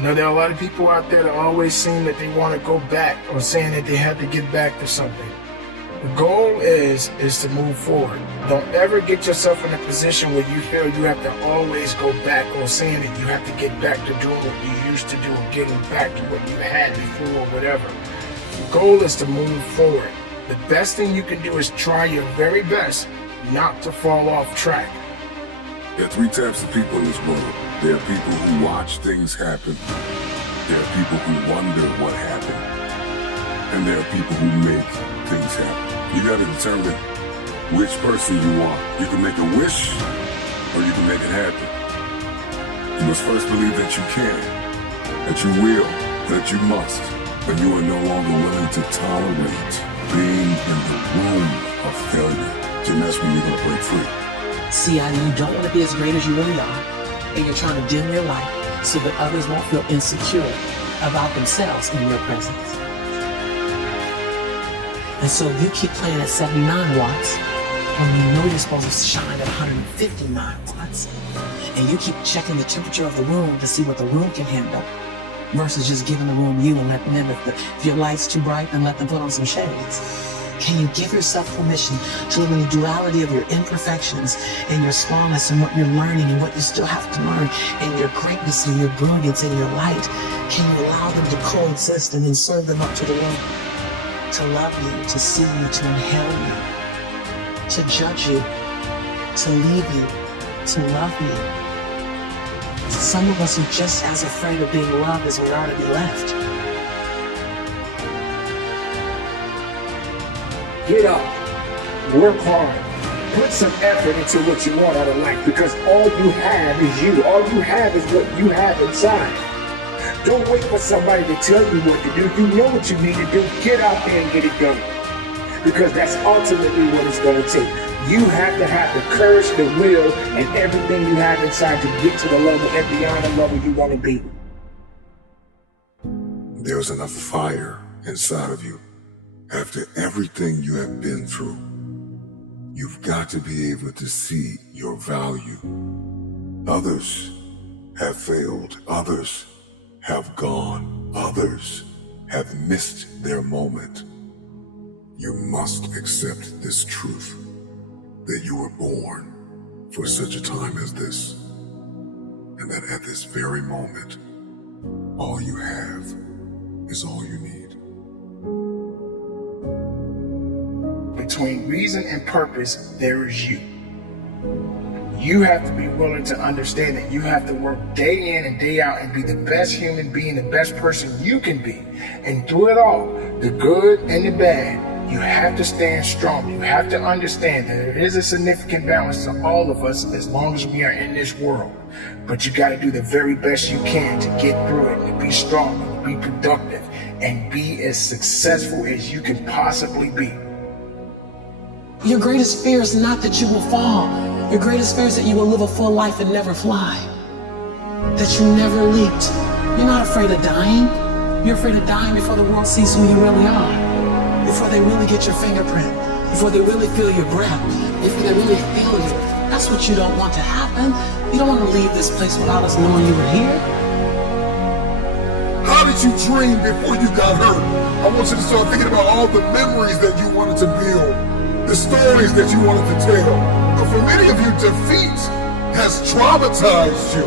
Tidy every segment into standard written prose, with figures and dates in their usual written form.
I know there are a lot of people out there that always seem that they want to go back or saying that they have to get back to something. The goal is to move forward. Don't ever get yourself in a position where you feel you have to always go back or saying that you have to get back to doing what you used to do or getting back to what you had before or whatever. The goal is to move forward. The best thing you can do is try your very best not to fall off track. There are three types of people in this world. There are people who watch things happen. There are people who wonder what happened. And there are people who make things happen. You gotta determine which person you are. You can make a wish, or you can make it happen. You must first believe that you can, that you will, that you must, and you are no longer willing to tolerate being in the room of failure. And that's when you're gonna break free. See, either you don't want to be as great as you really are, and you're trying to dim your light so that others won't feel insecure about themselves in your presence. And so you keep playing at 79 watts when you know you're supposed to shine at 159 watts. And you keep checking the temperature of the room to see what the room can handle versus just giving the room you and letting them, if your light's too bright, then let them put on some shades. Can you give yourself permission to live in the duality of your imperfections and your smallness and what you're learning and what you still have to learn and your greatness and your brilliance and your light? Can you allow them to coexist and then serve them up to the world? To love you, to see you, to inhale you, to judge you, to leave you, to love you. Some of us are just as afraid of being loved as we are to be left. Get up, work hard, put some effort into what you want out of life, because all you have is you. All you have is what you have inside. Don't wait for somebody to tell you what to do. You know what you need to do. Get out there and get it done, because that's ultimately what it's going to take. You have to have the courage, the will, and everything you have inside to get to the level and beyond the level you want to be. There's enough fire inside of you. After everything you have been through, you've got to be able to see your value. Others have failed. Others have gone. Others have missed their moment. You must accept this truth, that you were born for such a time as this, and that at this very moment, all you have is all you need. Between reason and purpose, there is you. You have to be willing to understand that you have to work day in and day out and be the best human being, the best person you can be. And through it all, the good and the bad, you have to stand strong. You have to understand that there is a significant balance to all of us as long as we are in this world. But you got to do the very best you can to get through it, to be strong, to be productive, and be as successful as you can possibly be. Your greatest fear is not that you will fall. Your greatest fear is that you will live a full life and never fly. That you never leaped. You're not afraid of dying. You're afraid of dying before the world sees who you really are. Before they really get your fingerprint. Before they really feel your breath. Before they really feel you. That's what you don't want to happen. You don't want to leave this place without us knowing you were here. How did you dream before you got hurt? I want you to start thinking about all the memories that you wanted to build. The stories that you wanted to tell. But for many of you, defeat has traumatized you.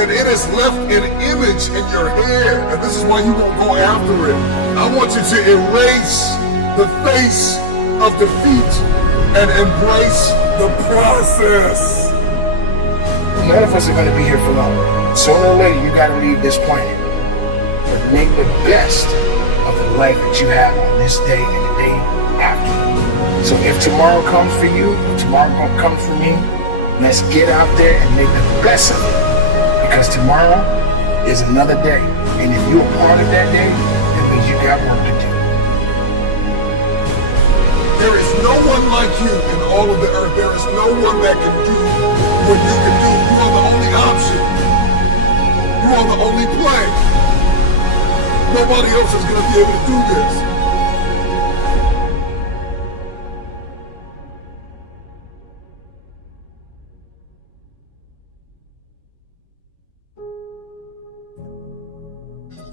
And it has left an image in your head. And this is why you won't go after it. I want you to erase the face of defeat and embrace the process. None of us are going to be here for long. Sooner or later, you got to leave this planet. But make the best of the life that you have on this day and the day after. So if tomorrow comes for you, or tomorrow comes for me, let's get out there and make the best of it. Because tomorrow is another day. And if you're a part of that day, that means you got work to do. There is no one like you in all of the earth. There is no one that can do what you can do. You are the only option. You are the only play. Nobody else is going to be able to do this.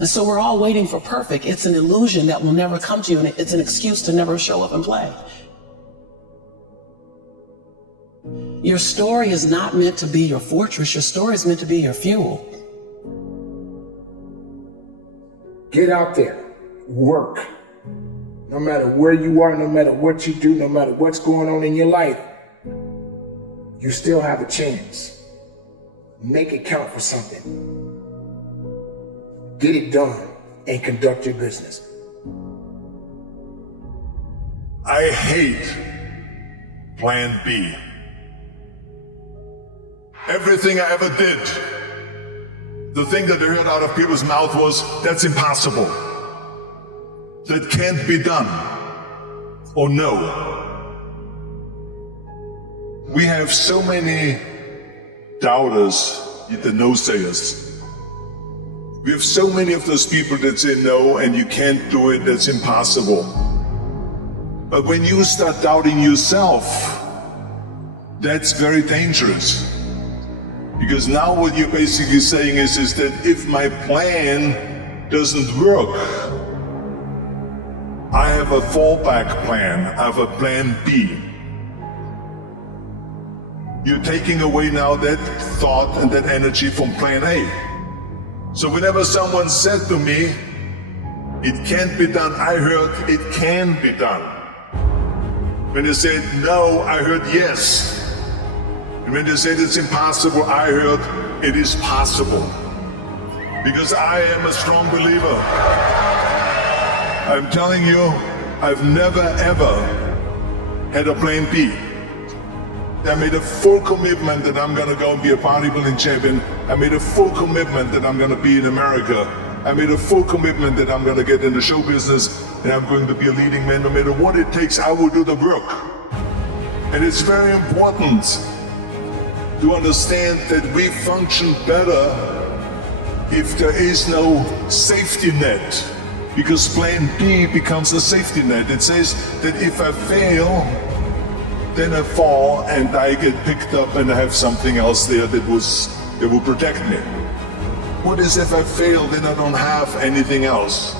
And so we're all waiting for perfect. It's an illusion that will never come to you, and it's an excuse to never show up and play. Your story is not meant to be your fortress. Your story is meant to be your fuel. Get out there, work. No matter where you are, no matter what you do, no matter what's going on in your life, you still have a chance. Make it count for something. Get it done and conduct your business. I hate plan B. Everything I ever did, the thing that I heard out of people's mouth was, that's impossible. That can't be done. Or no. We have so many doubters, the no-sayers. We have so many of those people that say no and you can't do it, that's impossible. But when you start doubting yourself, that's very dangerous. Because now what you're basically saying is that if my plan doesn't work, I have a fallback plan, I have a plan B. You're taking away now that thought and that energy from plan A. So whenever someone said to me, it can't be done, I heard it can be done. When they said no, I heard yes. And when they said it's impossible, I heard it is possible. Because I am a strong believer. I'm telling you, I've never ever had a plan B. I made a full commitment that I'm gonna go and be a bodybuilding champion. I made a full commitment that I'm gonna be in America. I made a full commitment that I'm gonna get in the show business and I'm going to be a leading man. No matter what it takes, I will do the work. And it's very important to understand that we function better if there is no safety net. Because plan B becomes a safety net. It says that if I fail, then I fall and I get picked up and I have something else there that will protect me. What is if I fail, then I don't have anything else?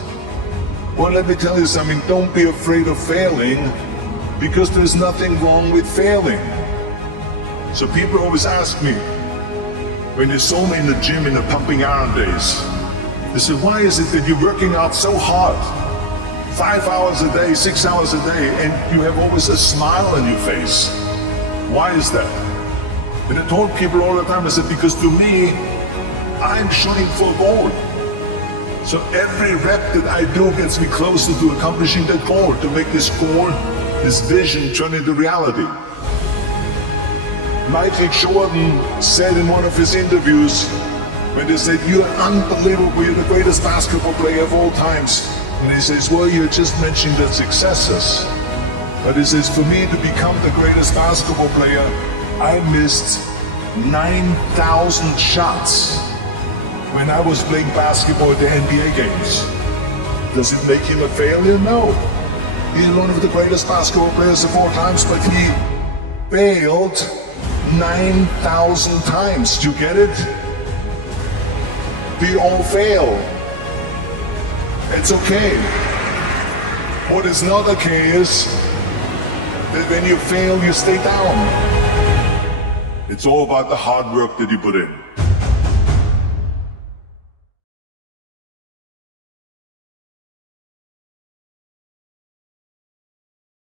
Well, let me tell you something, don't be afraid of failing, because there's nothing wrong with failing. So people always ask me, when they saw me in the gym in the pumping iron days, they said, why is it that you're working out so hard? 5 hours a day, 6 hours a day, and you have always a smile on your face. Why is that? And I told people all the time, I said, because to me, I'm shooting for goal. So every rep that I do gets me closer to accomplishing that goal, to make this goal, this vision turn into reality. Michael Jordan said in one of his interviews, when they said, you're unbelievable, you're the greatest basketball player of all times. And he says, well, you're just mentioning the successes. But he says, for me to become the greatest basketball player, I missed 9,000 shots when I was playing basketball at the NBA games. Does it make him a failure? No. He's one of the greatest basketball players of all times, but he failed 9,000 times. Do you get it? We all fail. It's okay. What is not okay is that when you fail, you stay down. It's all about the hard work that you put in.